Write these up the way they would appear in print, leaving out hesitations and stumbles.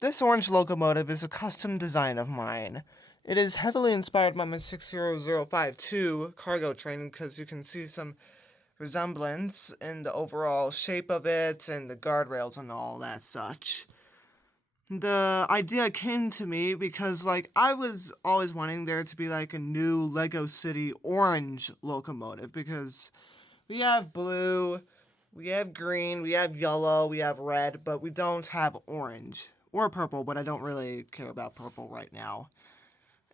This orange locomotive is a custom design of mine. It is heavily inspired by my 60052 cargo train because you can see some resemblance in the overall shape of it and the guardrails and all that such. The idea came to me because, I was always wanting there to be, a new Lego City orange locomotive because we have blue, we have green, we have yellow, we have red, but we don't have orange. Or purple, but I don't really care about purple right now.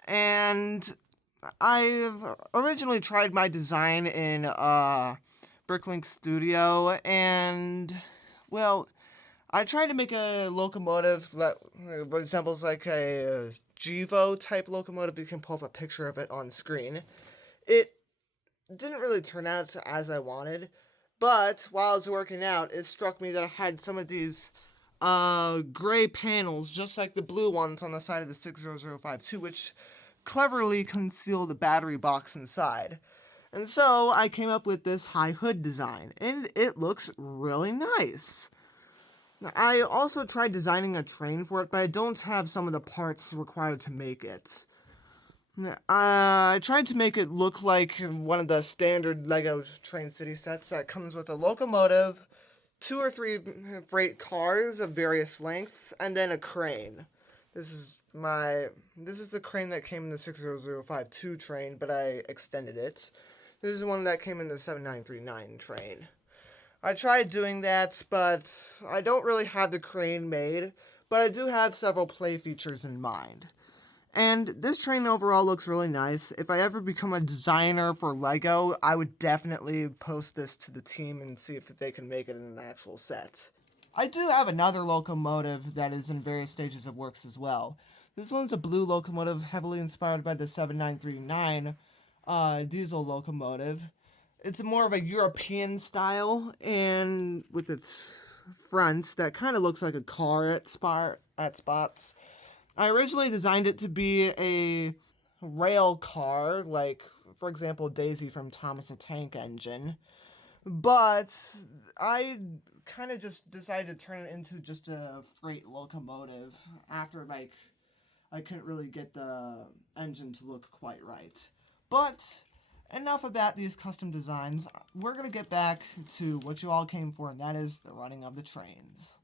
And I've originally tried my design in Bricklink Studio, and, well, I tried to make a locomotive that resembles like a Gevo type locomotive. You can pull up a picture of it on screen. It didn't really turn out as I wanted, but while I was working out, it struck me that I had some of these gray panels, just like the blue ones on the side of the 60052, which cleverly conceal the battery box inside. And so I came up with this high hood design, and it looks really nice. I also tried designing a train for it, but I don't have some of the parts required to make it. I tried to make it look like one of the standard Lego Train City sets that comes with a locomotive, 2 or 3 freight cars of various lengths, and then a crane. This is the crane that came in the 60052 train, but I extended it. This is one that came in the 7939 train. I tried doing that, but I don't really have the crane made, but I do have several play features in mind. And this train overall looks really nice. If I ever become a designer for Lego, I would definitely post this to the team and see if they can make it in an actual set. I do have another locomotive that is in various stages of works as well. This one's a blue locomotive heavily inspired by the 7939 diesel locomotive. It's more of a European style, and with its fronts that kind of looks like a car at spots. I originally designed it to be a rail car, like, for example, Daisy from Thomas the Tank Engine. But I kind of just decided to turn it into just a freight locomotive after, I couldn't really get the engine to look quite right. But enough about these custom designs. We're going to get back to what you all came for, and that is the running of the trains.